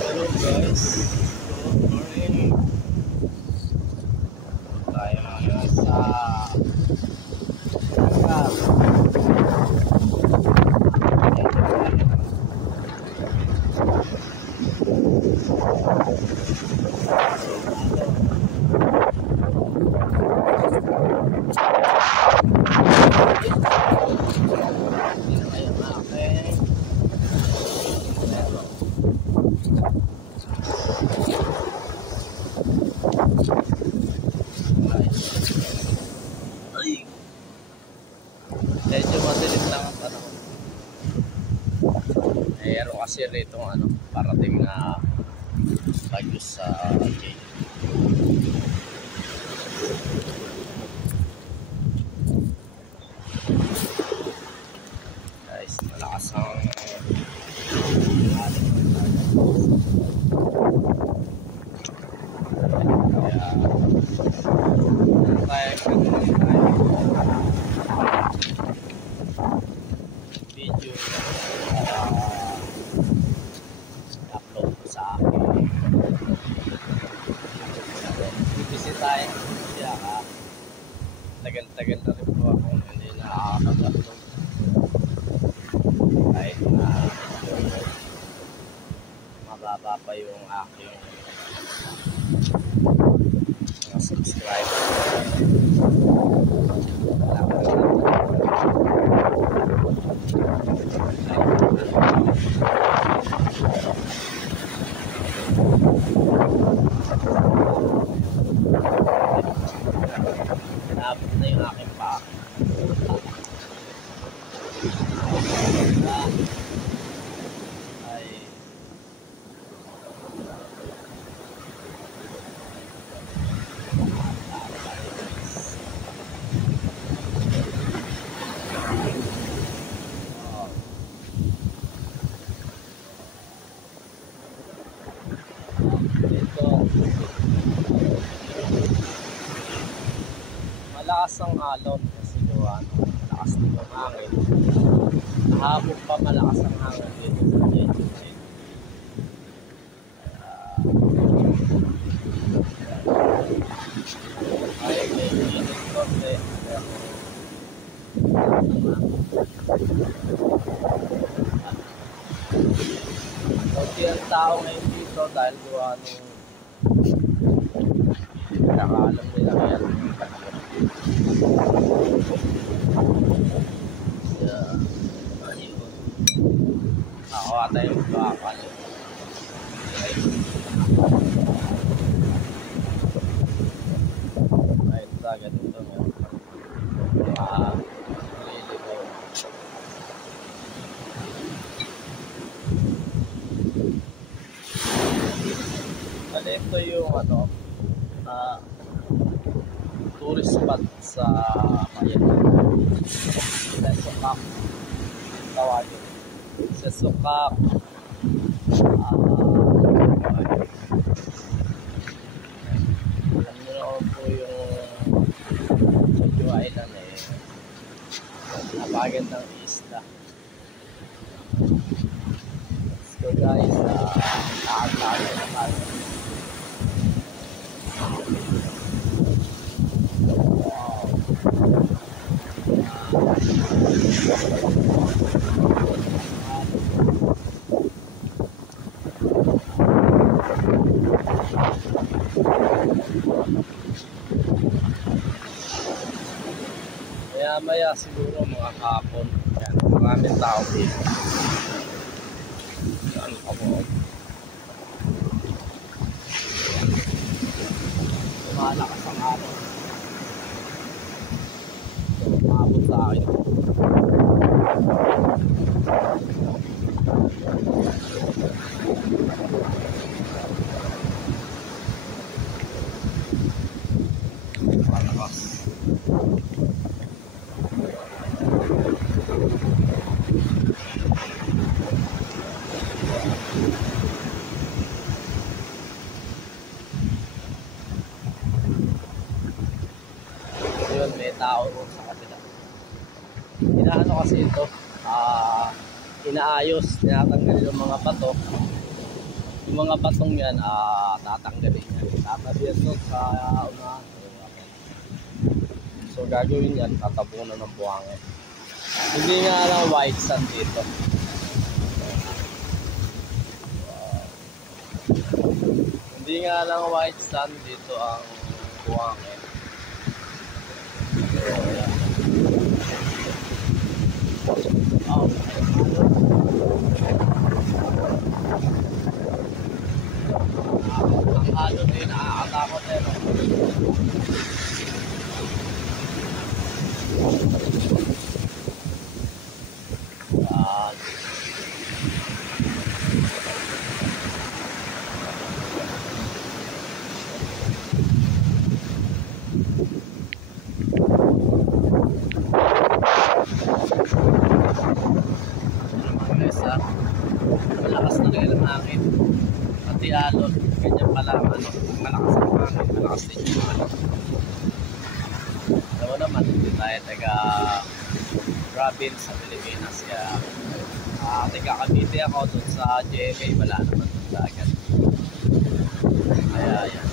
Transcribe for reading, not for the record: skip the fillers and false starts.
Hello guys, good morning. Tayo ngayon sa Dagat. Medyo madilim lang ang panahon. Mayroon kasi rito parating na bagyo sa Jay. Guys, malakas ang video upload ko sa akin. Bibisitahin ko siya tagal-tagal na rin po ako hindi nakakapag-upload kahit na mababa pa yung aking mga subscribers. Naabot na yung aking pa. Ay malakas ang alon kasi malakas din ang hangin. Hapon pa malakas ang hangin dito sa Jeju. Ay, init konti. Konti ang tao ngayon dito dahil gawa nung nakaalam nila yan. Ako ata yung bakal. Kahit sa ganito meron maliligaw. Ito yung tourist spot sa Mayan. Sesokak tawagin. Sesokak alam nyo naman po yung Jeju Island napagandang isla. Let's go guys, nakakalaga na tayo. Maya siguro mga kahapon. Yan, maraming tao dito. Yan ako. Malakas ang araw. Maabot sa akin. Malakas. Yun, may tao sa kapila. Inaano kasi ito, inaayos, tinatanggal yung mga bato Yung mga batong yan, tatanggalin yan. Tatabi yan doon sa unahan. So gagawin yan, tatabunan ng buhangin. Hindi nga lang white sand dito. Hindi nga lang white sand dito ang buhangin. So, yan. Oh, ang halo din, nakakatakot eh. Malakas na rin ang hangin. Pati alon, ganyan pala malakas ang hangin, malakas din yung alon. Alam mo naman, hindi tayo taga province sa Pilipinas, kaya taga Cavite ako dun sa GMA, wala naman dun dagat. Kaya yan.